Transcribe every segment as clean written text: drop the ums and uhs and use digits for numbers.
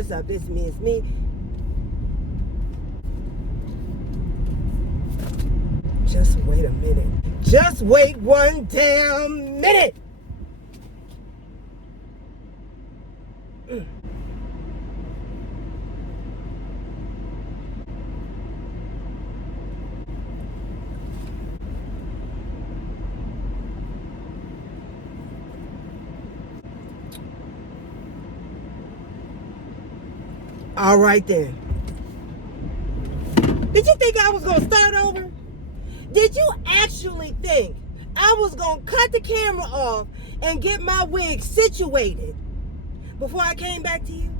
What's up? It's me. Just wait a minute. Just wait one damn minute. All right then. Did you think I was going to start over? Did you actually think I was going to cut the camera off and get my wig situated before I came back to you?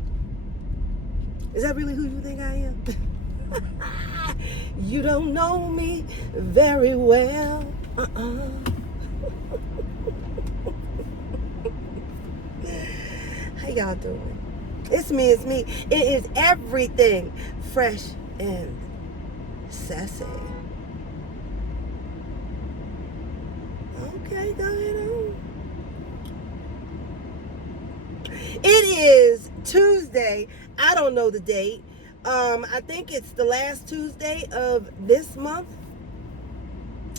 Is that really who you think I am? You don't know me very well. How y'all doing? It's me. It is everything fresh and sassy. Okay, go ahead on. It is Tuesday. I don't know the date. I think it's the last Tuesday of this month.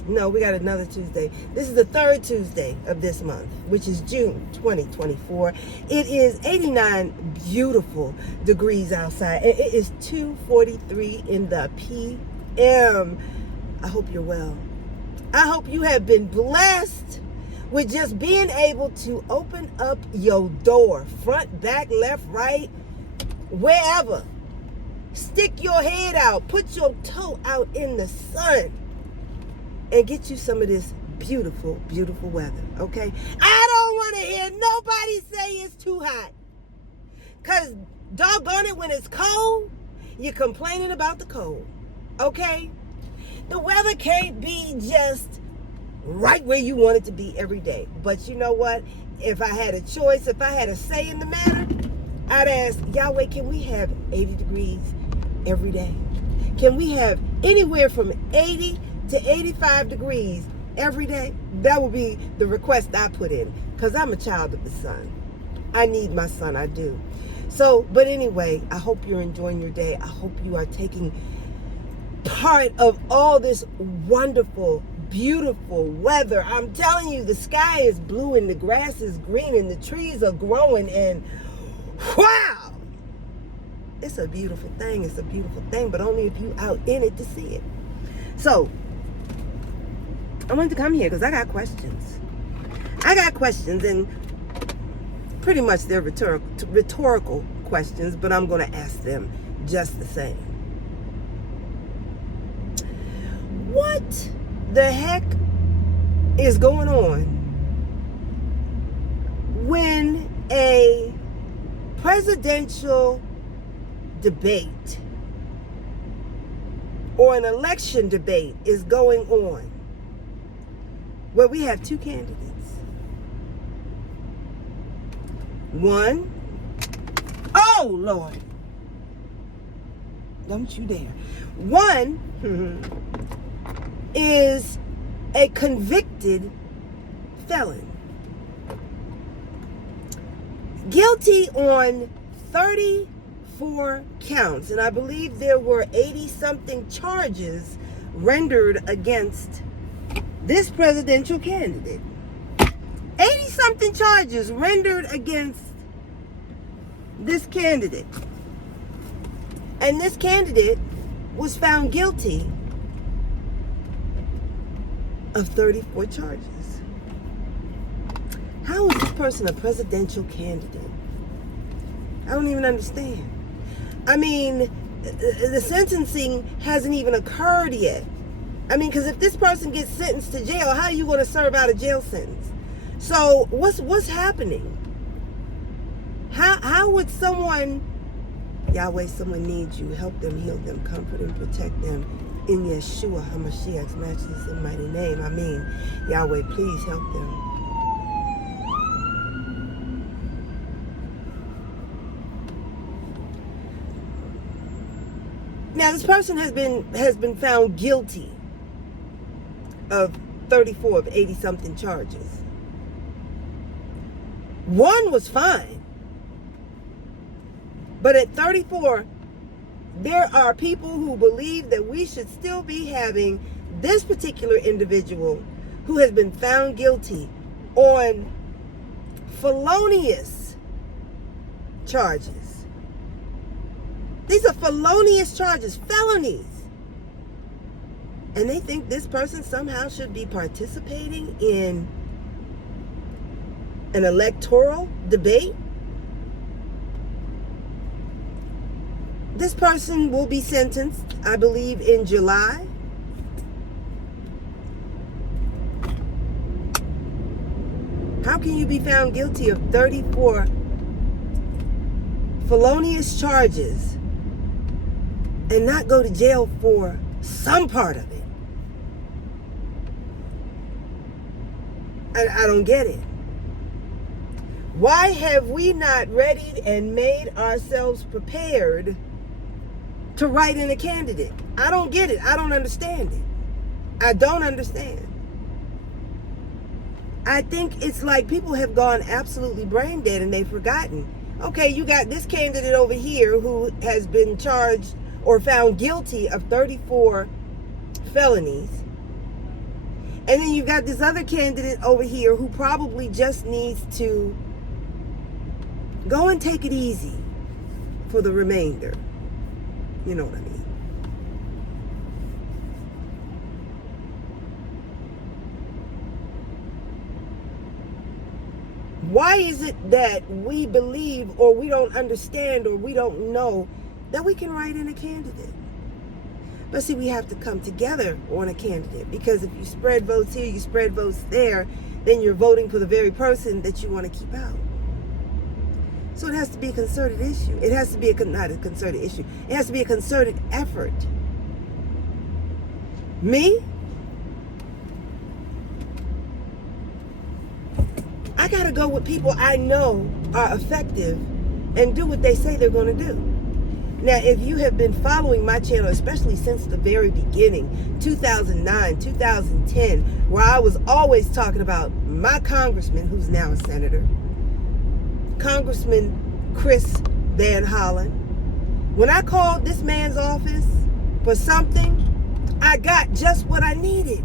No, we got another Tuesday. This is the third Tuesday of this month, which is June 2024. It is 89 beautiful degrees outside. It is 2:43 in the p.m. I hope you're well. I hope you have been blessed with just being able to open up your door, front, back, left, right, wherever. Stick your head out, put your toe out in the sun, and get you some of this beautiful, beautiful weather, okay? I don't want to hear nobody say it's too hot. Because doggone it, when it's cold, you're complaining about the cold, okay? The weather can't be just right where you want it to be every day. But you know what? If I had a choice, if I had a say in the matter, I'd ask, Yahweh, can we have 80 degrees every day? Can we have anywhere from 80 to 85 degrees every day? That would be the request I put in, because I'm a child of the sun. I need my sun, I do. So, but anyway, I hope you're enjoying your day. I hope you are taking part of all this wonderful, beautiful weather. I'm telling you, the sky is blue and the grass is green and the trees are growing, and wow, it's a beautiful thing. It's a beautiful thing, but only if you out in it to see it. So I wanted to come here because I got questions. And pretty much they're rhetorical questions, but I'm going to ask them just the same. What the heck is going on when a presidential debate or an election debate is going on where we have two candidates? One, oh Lord, don't you dare. One is a convicted felon, guilty on 34 counts, and I believe there were 80-something charges rendered against this presidential candidate. 80-something charges rendered against this candidate. And this candidate was found guilty of 34 charges. How is this person a presidential candidate? I don't even understand. I mean, the sentencing hasn't even occurred yet. I mean, because if this person gets sentenced to jail, how are you going to serve out a jail sentence? So what's happening? How would someone, Yahweh, someone needs you, help them, heal them, comfort and protect them in Yeshua HaMashiach's matchless and mighty name. I mean, Yahweh, please help them. Now, this person has been found guilty of 34 of 80-something charges. One was fine. But at 34, there are people who believe that we should still be having this particular individual who has been found guilty on felonious charges. These are felonious charges, felonies. And they think this person somehow should be participating in an electoral debate. This person will be sentenced, I believe, in July. How can you be found guilty of 34 felonious charges and not go to jail for some part of it? I don't get it. Why have we not readied and made ourselves prepared to write in a candidate? I don't get it. I don't understand it. I don't understand. I think it's like people have gone absolutely brain dead and they've forgotten. Okay, you got this candidate over here who has been charged or found guilty of 34 felonies. And then you've got this other candidate over here who probably just needs to go and take it easy for the remainder. You know what I mean? Why is it that we believe or we don't understand or we don't know that we can write in a candidate? But see, we have to come together on a candidate, because if you spread votes here, you spread votes there, then you're voting for the very person that you want to keep out. So it has to be a concerted issue. It has to be not a concerted issue. It has to be a concerted effort. Me? I got to go with people I know are effective and do what they say they're going to do. Now, if you have been following my channel, especially since the very beginning, 2009, 2010, where I was always talking about my congressman, who's now a senator, Congressman Chris Van Hollen. When I called this man's office for something, I got just what I needed.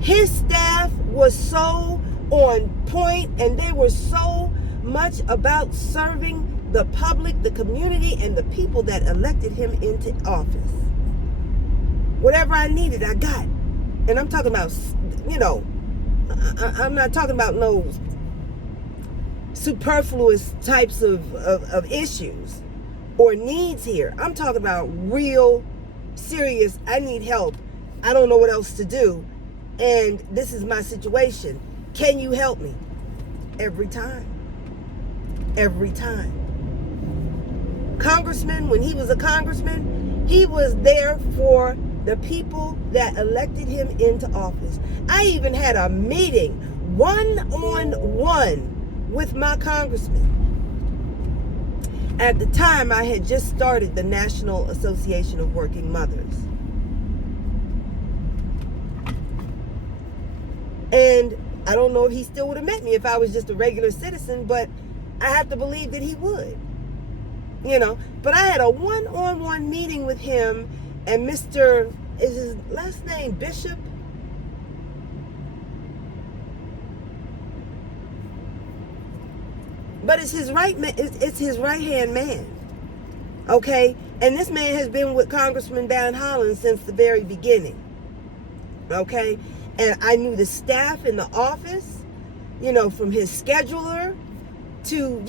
His staff was so on point, and they were so much about serving the public, the community, and the people that elected him into office. Whatever I needed, I got. And I'm talking about, I'm not talking about no superfluous types of issues or needs here. I'm talking about real, serious, I need help. I don't know what else to do. And this is my situation. Can you help me? Every time. Every time. Congressman, when he was a congressman, he was there for the people that elected him into office. I even had a meeting one-on-one with my congressman. At the time, I had just started the National Association of Working Mothers. And I don't know if he still would have met me if I was just a regular citizen, but I have to believe that he would. But I had a one-on-one meeting with him and Mr., is his last name Bishop? But it's his it's his right-hand man. Okay? And this man has been with Congressman Van Hollen since the very beginning. Okay? And I knew the staff in the office, from his scheduler to,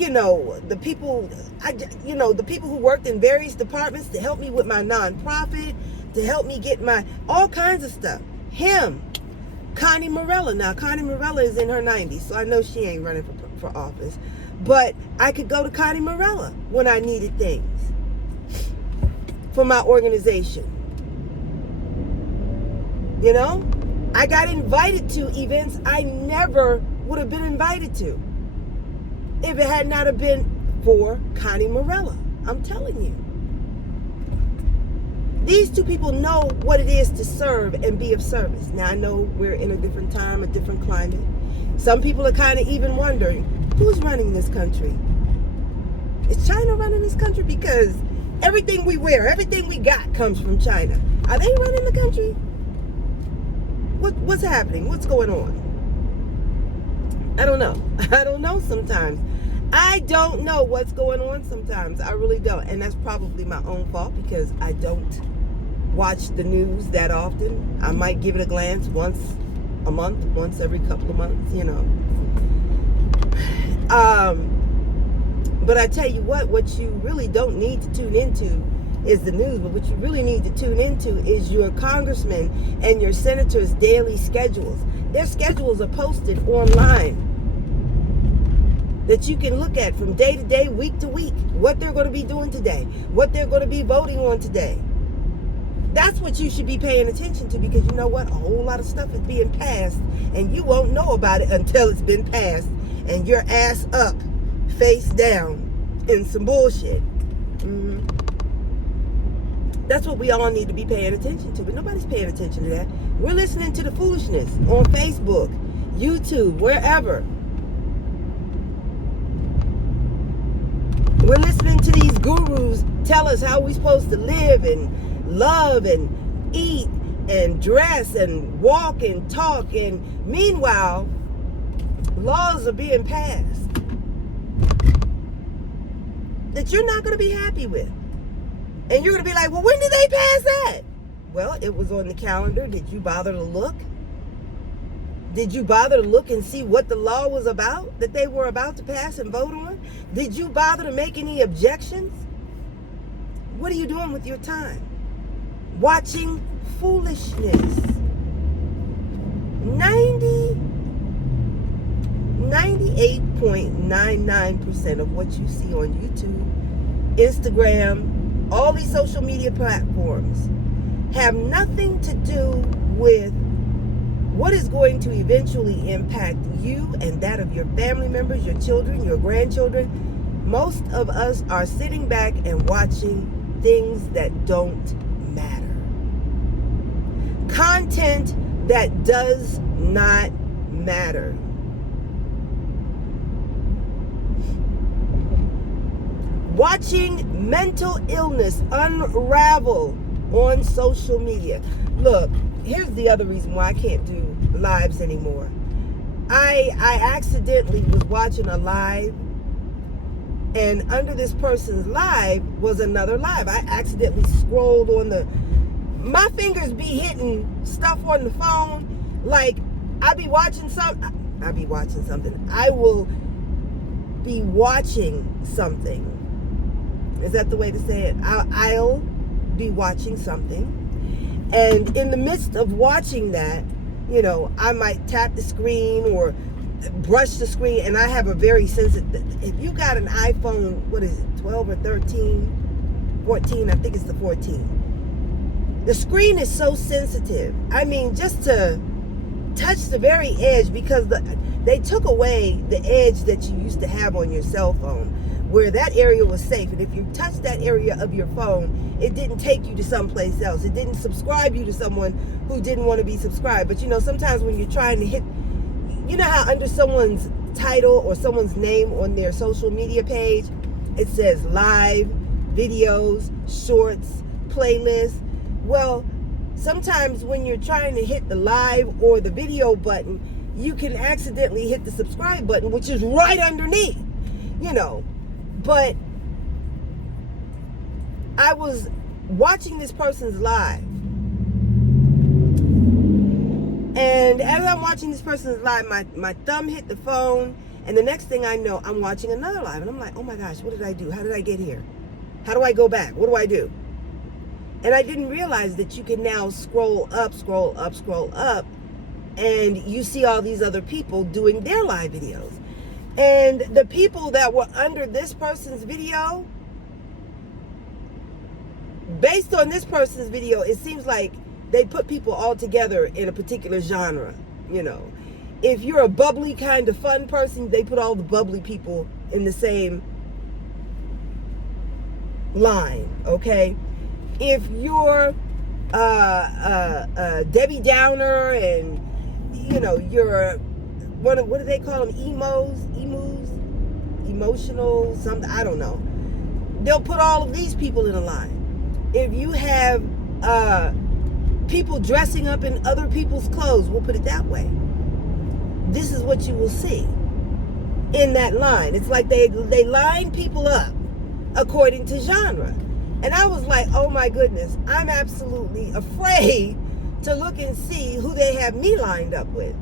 the people, the people who worked in various departments to help me with my nonprofit, to help me get all kinds of stuff. Him, Connie Morella. Now, Connie Morella is in her 90s, so I know she ain't running for office. But I could go to Connie Morella when I needed things for my organization. I got invited to events I never would have been invited to if it had not have been for Connie Morella. I'm telling you. These two people know what it is to serve and be of service. Now, I know we're in a different time, a different climate. Some people are kind of even wondering, Who's running this country? Is China running this country? Because everything we wear, everything we got comes from China. Are they running the country? What's happening? What's going on? I don't know. I don't know sometimes. I don't know what's going on sometimes. I really don't. And that's probably my own fault because I don't watch the news that often. I might give it a glance once a month, once every couple of months, you know. But I tell you what you really don't need to tune into is the news. But what you really need to tune into is your congressmen and your senators' daily schedules. Their schedules are posted online that you can look at from day to day, week to week, what they're going to be doing today, what they're going to be voting on today. That's what you should be paying attention to, because you know what? A whole lot of stuff is being passed and you won't know about it until it's been passed and you're ass up, face down in some bullshit. That's what we all need to be paying attention to, but nobody's paying attention to that. We're listening to the foolishness on Facebook, YouTube, wherever. We're listening to these gurus tell us how we're supposed to live and love and eat and dress and walk and talk. And meanwhile, laws are being passed that you're not going to be happy with. And you're going to be like, well, when did they pass that? Well, it was on the calendar. Did you bother to look? Did you bother to look and see what the law was about that they were about to pass and vote on? Did you bother to make any objections? What are you doing with your time? Watching foolishness. 98.99% of what you see on YouTube, Instagram, all these social media platforms have nothing to do with what is going to eventually impact you and that of your family members, your children, your grandchildren. Most of us are sitting back and watching things that don't matter. Content that does not matter. Watching mental illness unravel on social media. Look, here's the other reason why I can't do lives anymore. I accidentally was watching a live, and under this person's live was another live. I accidentally scrolled on my fingers be hitting stuff on the phone. Like I will be watching something. I will be watching something. Is that the way to say it? I'll be watching something. And in the midst of watching that, you know, I might tap the screen or brush the screen. And I have a very sensitive, if you got an iPhone, what is it, 12 or 13, 14, I think it's the 14. The screen is so sensitive. I mean, just to touch the very edge, because they took away the edge that you used to have on your cell phone, where that area was safe. And if you touched that area of your phone, it didn't take you to someplace else. It didn't subscribe you to someone who didn't want to be subscribed. But you know, sometimes when you're trying to hit, you know how under someone's title or someone's name on their social media page, it says live, videos, shorts, playlists. Well, sometimes when you're trying to hit the live or the video button, you can accidentally hit the subscribe button, which is right underneath, you know. But I was watching this person's live, and as I'm watching this person's live, my thumb hit the phone, and the next thing I know, I'm watching another live, and I'm like, oh my gosh, what did I do? How did I get here? How do I go back? What do I do? And I didn't realize that you can now scroll up, and you see all these other people doing their live videos. And the people that were under this person's video, based on this person's video, it seems like they put people all together in a particular genre, you know. If you're a bubbly kind of fun person, they put all the bubbly people in the same line, okay? If you're Debbie Downer and, you know, you're what do they call them? Emus? emotional, something, I don't know. They'll put all of these people in a line. If you have people dressing up in other people's clothes, we'll put it that way, this is what you will see in that line. It's like they line people up according to genre. And I was like, oh my goodness, I'm absolutely afraid to look and see who they have me lined up with.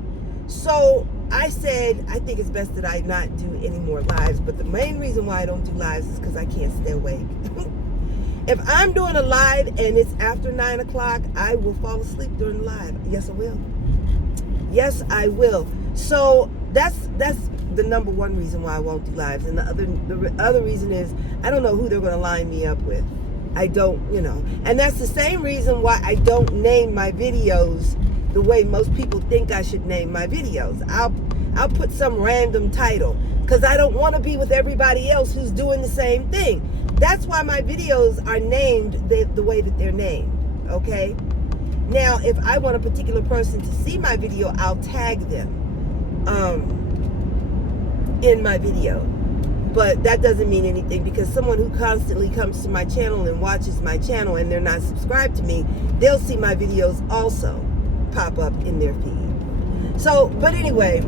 So I said, I think it's best that I not do any more lives. But the main reason why I don't do lives is because I can't stay awake. If I'm doing a live and it's after 9 o'clock, I will fall asleep during the live. Yes, I will. Yes, I will. So that's the number one reason why I won't do lives. And the other reason is I don't know who they're going to line me up with. I don't, and that's the same reason why I don't name my videos the way most people think I should name my videos. I'll put some random title because I don't want to be with everybody else who's doing the same thing. That's why my videos are named the way that they're named, okay? Now, if I want a particular person to see my video, I'll tag them in my video. But that doesn't mean anything because someone who constantly comes to my channel and watches my channel and they're not subscribed to me, they'll see my videos also pop up in their feed. So, but anyway,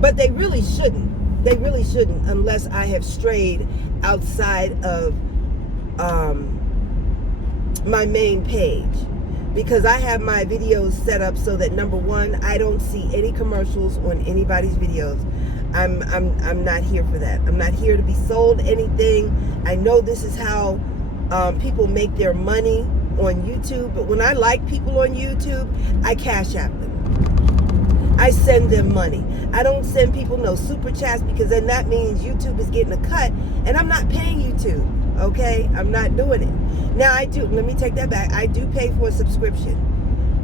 but they really shouldn't. They really shouldn't unless I have strayed outside of my main page. Because I have my videos set up so that, number one, I don't see any commercials on anybody's videos. I'm not here for that. I'm not here to be sold anything. I know this is how people make their money on YouTube. But when I like people on YouTube, I cash app them. I send them money. I don't send people no super chats because then that means YouTube is getting a cut and I'm not paying YouTube. Okay, I'm not doing it. Now I do, let me take that back. I do pay for a subscription.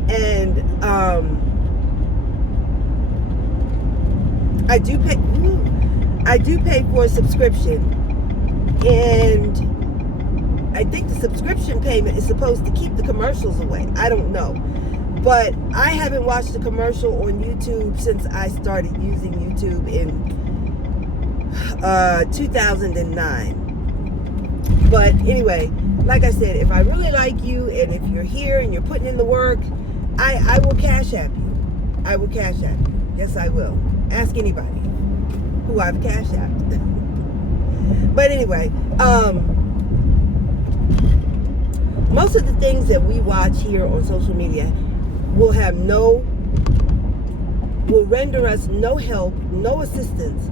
And I do pay for a subscription. And I think the subscription payment is supposed to keep the commercials away. I don't know. But I haven't watched a commercial on YouTube since I started using YouTube in 2009. But anyway, like I said, if I really like you and if you're here and you're putting in the work, I will cash app you. I will cash app you. Yes, I will. Ask anybody who I've cash apped. But anyway, most of the things that we watch here on social media will render us no help, no assistance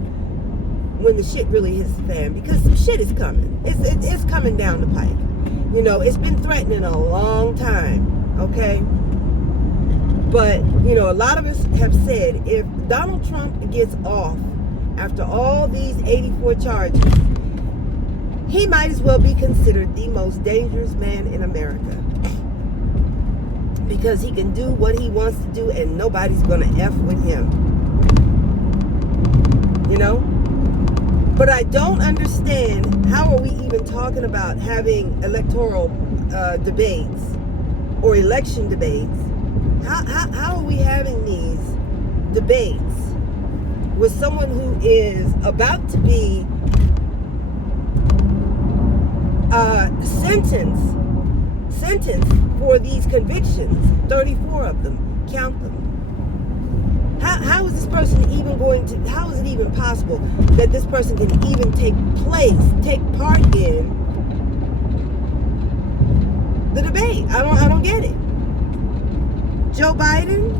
when the shit really hits the fan, because some shit is coming. It's coming down the pipe. It's been threatening a long time, okay? But, a lot of us have said if Donald Trump gets off after all these 84 charges, he might as well be considered the most dangerous man in America. Because he can do what he wants to do and nobody's going to F with him. But I don't understand, how are we even talking about having electoral debates or election debates? How are we having these debates with someone who is about to be sentenced for these convictions, 34 of them, count them. How is this person even how is it even possible that this person can even take part in the debate? I don't get it. Joe Biden,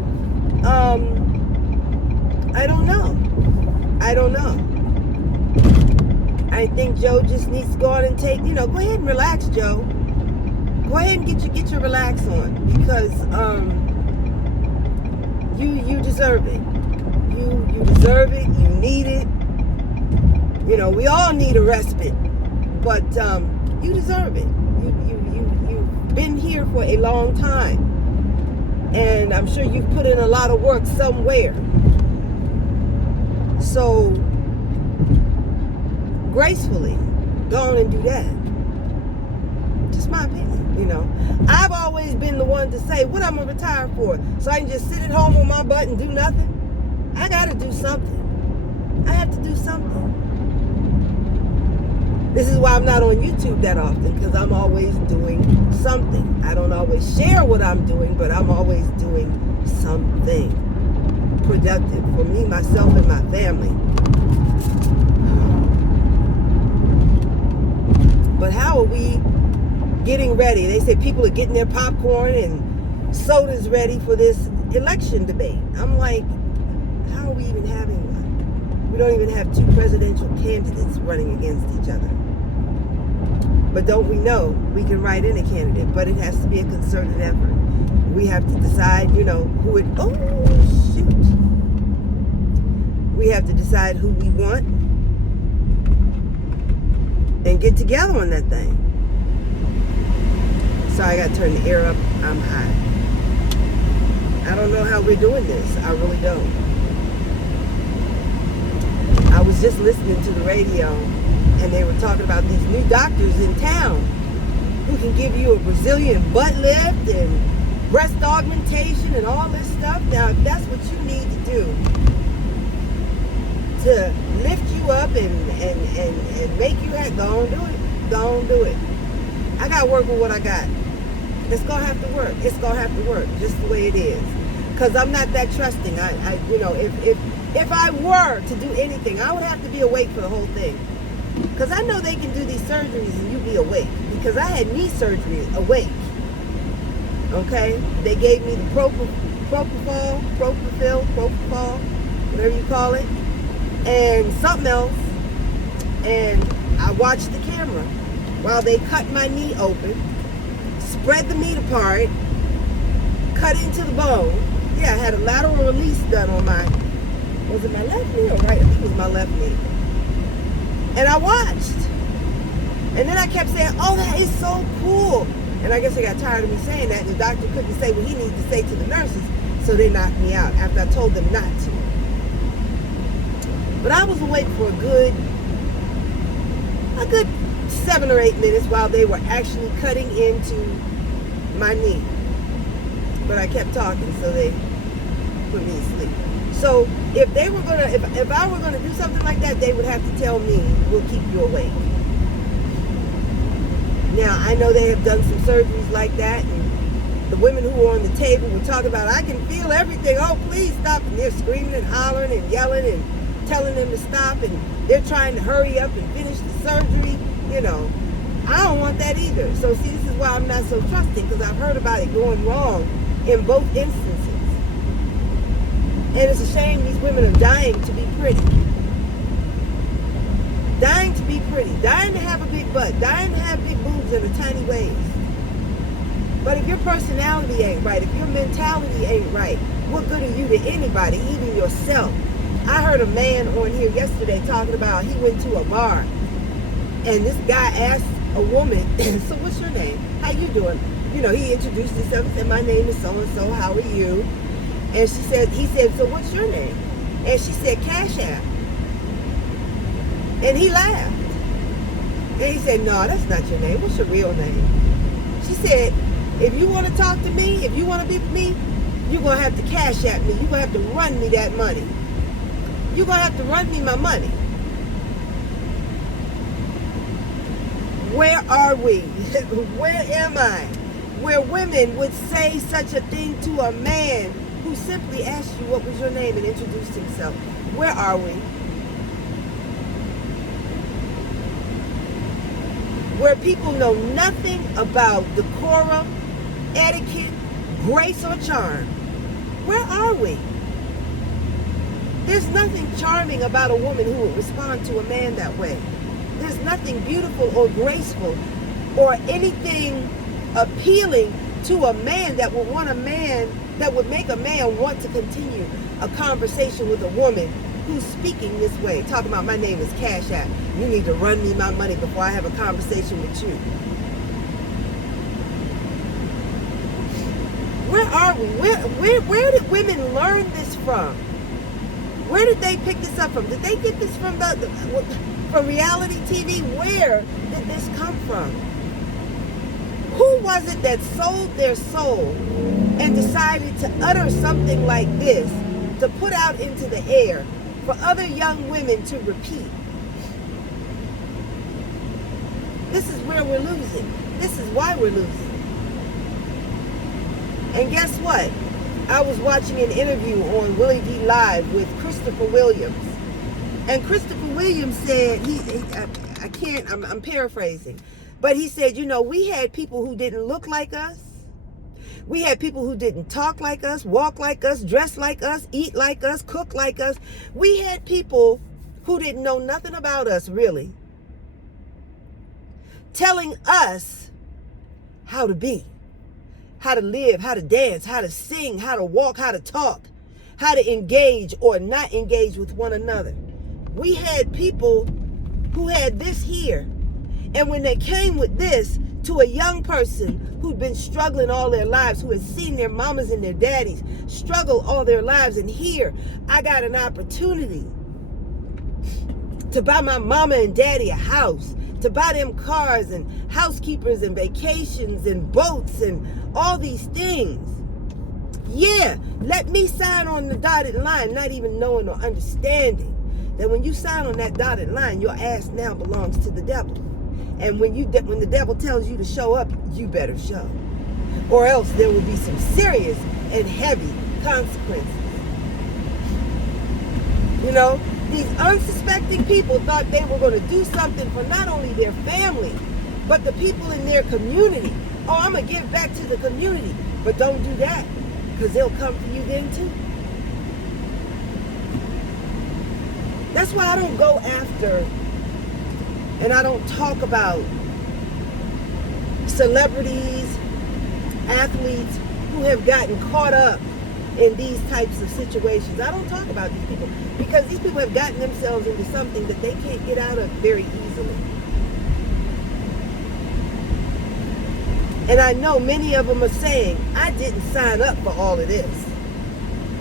I don't know. I think Joe just needs to go on and take, go ahead and relax, Joe. Go ahead and get your relax on, because you deserve it. You deserve it. You need it. We all need a respite, but you deserve it. You've been here for a long time, and I'm sure you've put in a lot of work somewhere. So gracefully, go on and do that. Just my opinion. I've always been the one to say what I'm gonna retire for, so I can just sit at home on my butt and do nothing. I gotta do something. I have to do something. This is why I'm not on YouTube that often, because I'm always doing something. I don't always share what I'm doing, but I'm always doing something productive for me, myself, and my family. But how are we getting ready? They say people are getting their popcorn and sodas ready for this election debate. I'm like, how are we even having one? We don't even have two presidential candidates running against each other. But don't we know we can write in a candidate, but it has to be a concerted effort. We have to decide, who it, oh, shoot. We have to decide who we want and get together on that thing. Sorry, I got to turn the air up. I'm hot. I don't know how we're doing this. I really don't. I was just listening to the radio, and they were talking about these new doctors in town who can give you a Brazilian butt lift and breast augmentation and all this stuff. Now, if that's what you need to do to lift you up and make you happy, go on do it. Go on do it. I got to work with what I got. It's going to have to work. It's going to have to work just the way it is. Because I'm not that trusting. If I were to do anything, I would have to be awake for the whole thing. Because I know they can do these surgeries and you be awake. Because I had knee surgery awake. Okay? They gave me the propofol, whatever you call it, and something else. And I watched the camera while they cut my knee open, spread the meat apart, cut into the bone. Yeah, I had a lateral release done on was it my left knee or right? I think it was my left knee. And I watched. And then I kept saying, oh, that is so cool. And I guess they got tired of me saying that. And the doctor couldn't say what he needed to say to the nurses. So they knocked me out after I told them not to. But I was awake for a good 7 or 8 minutes while they were actually cutting into my knee. But I kept talking, so they put me to sleep. So if they were gonna, if I were gonna do something like that, they would have to tell me, we'll keep you awake. Now, I know they have done some surgeries like that, and the women who were on the table were talking about, I can feel everything. Oh, please stop. And they're screaming and hollering and yelling and telling them to stop, and they're trying to hurry up and finish the surgery. I don't want that either. So see, this is why I'm not so trusting, because I've heard about it going wrong in both instances. And it's a shame these women are dying to be pretty. Dying to be pretty. Dying to have a big butt. Dying to have big boobs and a tiny waist. But if your personality ain't right, if your mentality ain't right, what good are you to anybody, even yourself? I heard a man on here yesterday talking about he went to a bar, and this guy asked a woman, so what's your name? How you doing? He introduced himself and said, my name is so-and-so, how are you? And he said, so what's your name? And she said, Cash App. And he laughed. And he said, no, that's not your name. What's your real name? She said, if you want to talk to me, if you want to be with me, you're going to have to Cash App me. You're going to have to run me that money. You're going to have to run me my money. Where are we? Where am I? Where women would say such a thing to a man who simply asked you what was your name and introduced himself. Where are we? Where people know nothing about decorum, etiquette, grace, or charm. Where are we? There's nothing charming about a woman who would respond to a man that way. There's nothing beautiful or graceful or anything appealing to a man that would make a man want to continue a conversation with a woman who's speaking this way. Talking about, my name is Cash App. You need to run me my money before I have a conversation with you. Where are we? Where did women learn this from? Where did they pick this up from? Did they get this from from reality TV? Where did this come from? Who was it that sold their soul and decided to utter something like this, to put out into the air for other young women to repeat. This is where we're losing. This is why we're losing. And guess what? I was watching an interview on Willie D Live with Christopher Williams. And Christopher Williams said, I'm paraphrasing, but he said, you know, we had people who didn't look like us. We had people who didn't talk like us, walk like us, dress like us, eat like us, cook like us. We had people who didn't know nothing about us, really, telling us how to be, how to live, how to dance, how to sing, how to walk, how to talk, how to engage or not engage with one another. We had people who had this here. And when they came with this to a young person who'd been struggling all their lives, who had seen their mamas and their daddies struggle all their lives, and here I got an opportunity to buy my mama and daddy a house, to buy them cars and housekeepers and vacations and boats and all these things. Yeah, let me sign on the dotted line, not even knowing or understanding that when you sign on that dotted line, your ass now belongs to the devil. And when the devil tells you to show up, you better show. Or else there will be some serious and heavy consequences. You know, these unsuspecting people thought they were going to do something for not only their family, but the people in their community. Oh, I'm going to give back to the community. But don't do that, because they'll come for you then too. That's why I don't go after and I don't talk about celebrities, athletes who have gotten caught up in these types of situations. I don't talk about these people because these people have gotten themselves into something that they can't get out of very easily. And I know many of them are saying, I didn't sign up for all of this.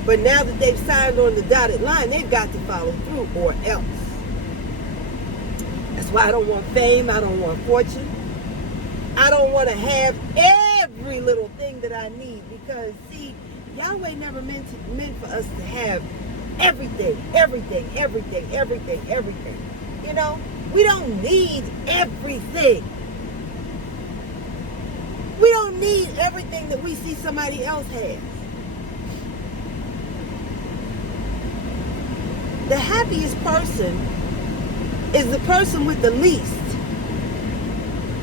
But now that they've signed on the dotted line, they've got to follow through or else. That's why I don't want fame. I don't want fortune. I don't want to have every little thing that I need because, see, Yahweh never meant for us to have everything. You know, we don't need everything. We don't need everything that we see somebody else has. The happiest person is the person with the least,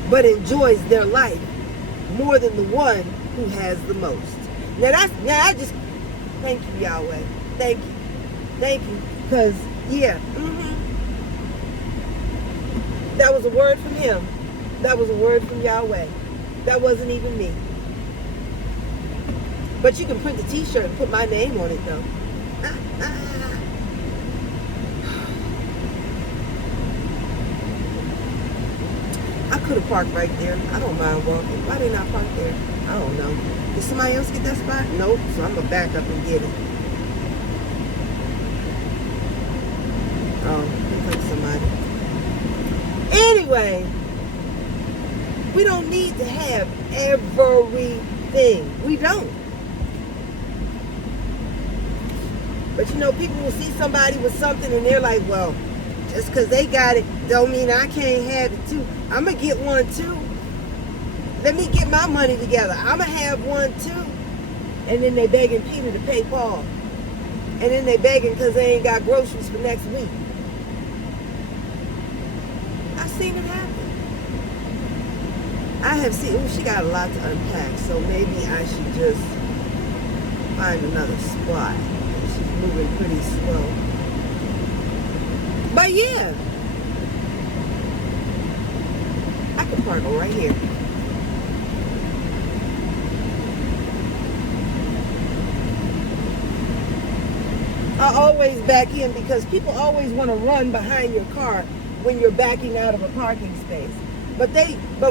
but enjoys their life more than the one who has the most. Now I just, thank you, Yahweh. Thank you. Because, yeah, that was a word from him. That was a word from Yahweh. That wasn't even me. But you can print the t-shirt and put my name on it, though. I could have parked right there. I don't mind walking. Why didn't I park there? I don't know. Did somebody else get that spot? Nope. So I'm going to back up and get it. Oh, here comes somebody. Anyway, we don't need to have everything. We don't. But you know, people will see somebody with something and they're like, well, just because they got it don't mean I can't have it too. I'm going to get one too. Let me get my money together. I'm going to have one too. And then they begging Peter to pay Paul. And then they begging because they ain't got groceries for next week. I've seen it happen. I have seen, she got a lot to unpack, so maybe I should just find another spot. She's moving pretty slow. But yeah, I can park right here. I always back in because people always want to run behind your car when you're backing out of a parking space. But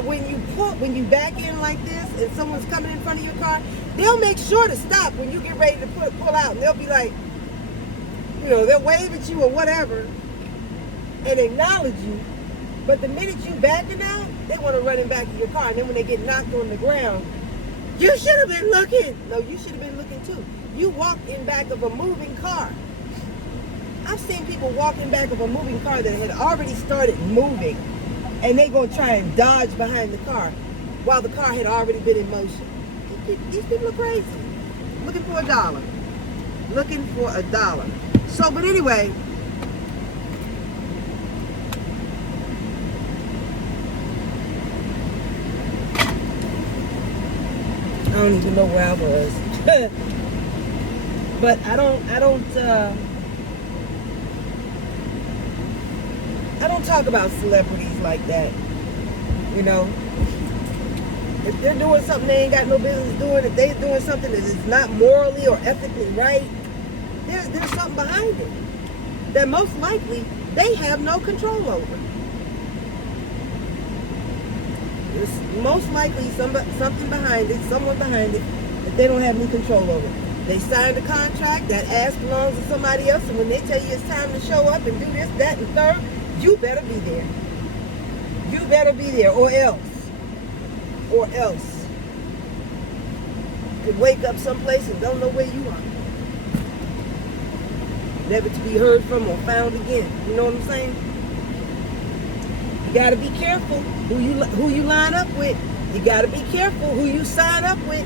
when you back in like this and someone's coming in front of your car, they'll make sure to stop when you get ready to pull out. And they'll be like, you know, they'll wave at you or whatever and acknowledge you. But the minute you backing out, they want to run in back of your car. And then when they get knocked on the ground, you should have been looking. No, you should have been looking too. You walked in back of a moving car. I've seen people walking back of a moving car that had already started moving, and they gonna try and dodge behind the car while the car had already been in motion. These people are crazy. Looking for $1. Looking for $1. So, but anyway, I don't even know where I was. But I don't talk about celebrities like that. You know, if they're doing something they ain't got no business doing, if they're doing something that is not morally or ethically right, there's something behind it that most likely they have no control over. There's most likely something behind it, someone behind it, that they don't have any control over. They signed a contract, that ass belongs to somebody else, and when they tell you it's time to show up and do this, that, and third, you better be there. You better be there, or else. Or else. You could wake up someplace and don't know where you are. Never to be heard from or found again. You know what I'm saying? You gotta be careful who you line up with. You gotta be careful who you sign up with.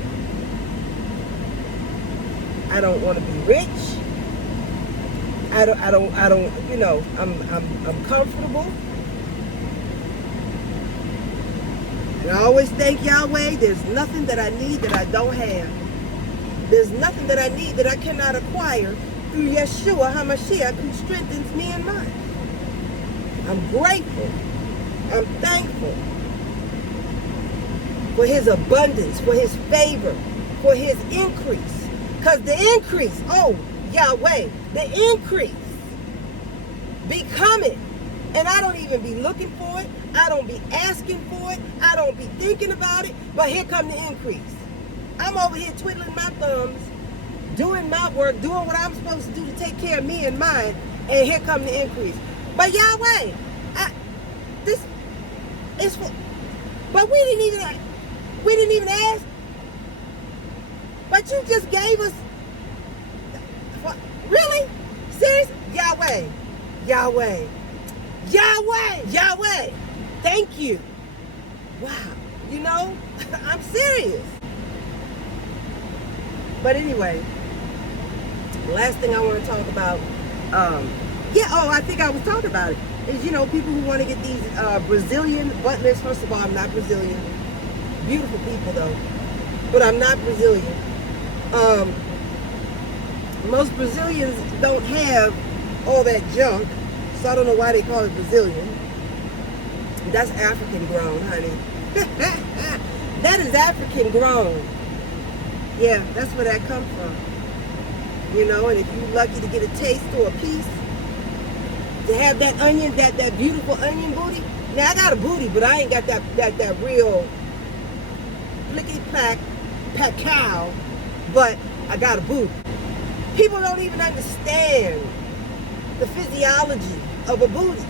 I don't want to be rich. I don't, you know, I'm comfortable. And I always thank Yahweh, there's nothing that I need that I don't have. There's nothing that I need that I cannot acquire through Yeshua HaMashiach, who strengthens me and mine. I'm grateful. I'm thankful for his abundance, for his favor, for his increase. Because the increase, oh, Yahweh, the increase be coming. And I don't even be looking for it. I don't be asking for it. I don't be thinking about it. But here come the increase. I'm over here twiddling my thumbs, doing my work, doing what I'm supposed to do to take care of me and mine. And here come the increase. But Yahweh, this is for, but we didn't even ask. But you just gave us, really? Serious? Yahweh, Yahweh, Yahweh, Yahweh. Thank you. Wow. You know, I'm serious. But anyway, the last thing I want to talk about, I think I was talking about it, is, you know, people who want to get these Brazilian butlers. First of all, I'm not Brazilian. Beautiful people, though. But I'm not Brazilian. Most Brazilians don't have all that junk, so I don't know why they call it Brazilian. That's African grown, honey. That is African grown. Yeah, that's where that comes from. You know, and if you're lucky to get a taste or a piece, to have that onion, that beautiful onion booty. Now I got a booty, but I ain't got that real plicky-plack cow, but I got a booty. People don't even understand the physiology of a booty,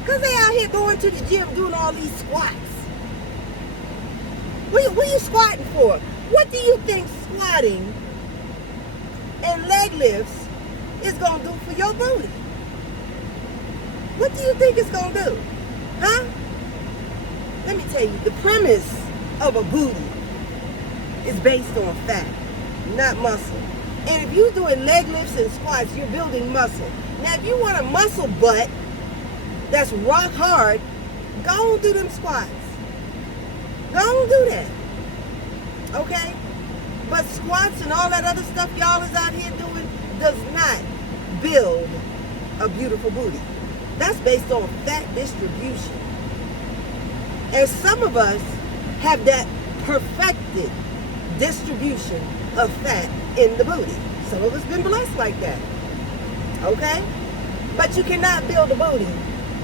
because they out here going to the gym doing all these squats. What are you squatting for? What do you think squatting and leg lifts is going to do for your booty? What do you think it's going to do? Huh? Let me tell you, the premise of a booty is based on fat, not muscle. And if you're doing leg lifts and squats, you're building muscle. Now, if you want a muscle butt that's rock hard, go and do them squats. Go and do that. Okay? But squats and all that other stuff y'all is out here doing does not build a beautiful booty. That's based on fat distribution. And some of us have that perfected distribution of fat in the booty. Some of us been blessed like that. Okay? But you cannot build a booty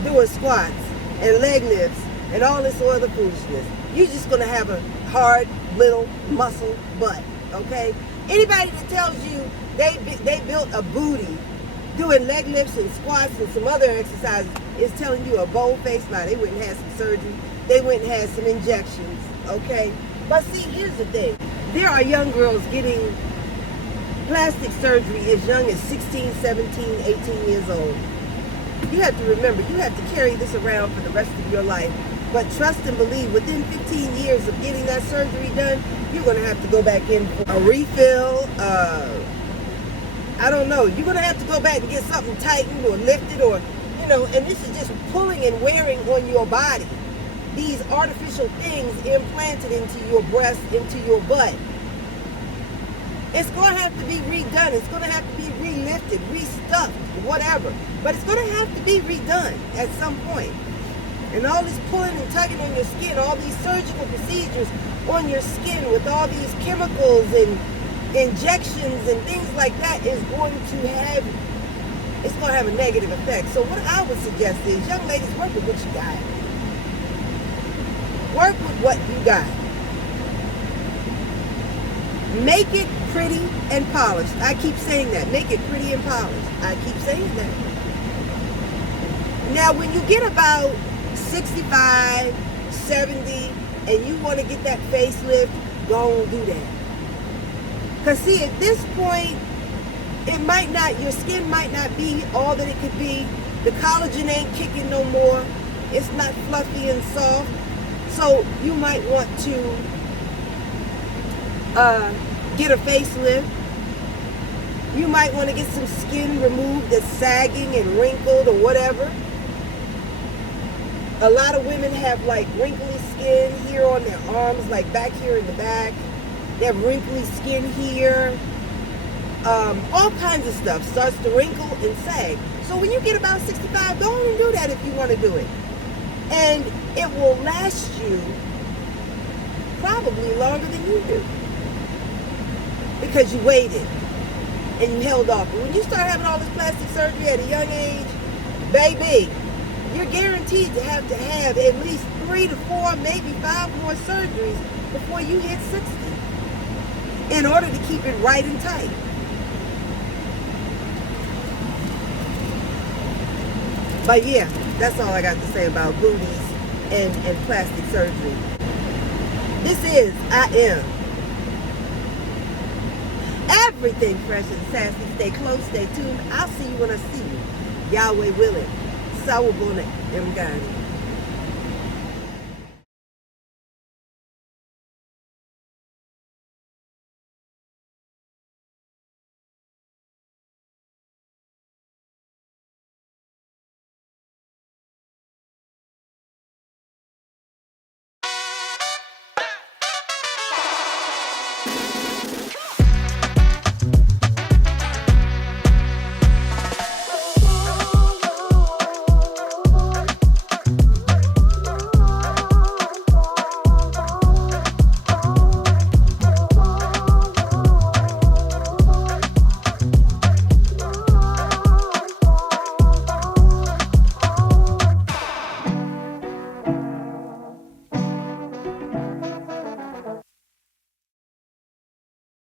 doing squats and leg lifts and all this other foolishness. You're just going to have a hard little muscle butt. Okay? Anybody that tells you they built a booty doing leg lifts and squats and some other exercises is telling you a bold-faced lie. They went and had some surgery. They went and had some injections. Okay? But see, here's the thing. There are young girls getting plastic surgery as young as 16, 17, 18 years old. You have to remember, you have to carry this around for the rest of your life. But trust and believe, within 15 years of getting that surgery done, you're going to have to go back in for a refill. I don't know. You're going to have to go back and get something tightened or lifted or, and this is just pulling and wearing on your body. These artificial things implanted into your breast, into your butt. It's going to have to be redone. It's going to have to be relifted, restuffed, whatever. But it's going to have to be redone at some point. And all this pulling and tugging on your skin, all these surgical procedures on your skin with all these chemicals and injections and things like that is going to have a negative effect. So what I would suggest is, young ladies, work with what you got. Work with what you got. Make it pretty and polished. I keep saying that. Make it pretty and polished. I keep saying that. Now, when you get about 65, 70, and you want to get that facelift, go and do that. Because see, at this point, your skin might not be all that it could be. The collagen ain't kicking no more. It's not fluffy and soft. So you might want to get a facelift. You might want to get some skin removed that's sagging and wrinkled or whatever. A lot of women have like wrinkly skin here on their arms, like back here in the back. They have wrinkly skin here. All kinds of stuff starts to wrinkle and sag. So when you get about 65, go on and do that if you want to do it. And it will last you probably longer than you do. Because you waited and you held off. But when you start having all this plastic surgery at a young age, baby, you're guaranteed to have at least 3 to 4, maybe 5 more surgeries before you hit 60 in order to keep it right and tight. But yeah, that's all I got to say about booties and plastic surgery. This is, I am everything fresh and sassy. Stay close, stay tuned. I'll see you when I see you. Yahweh willing. Sawubona Mngani.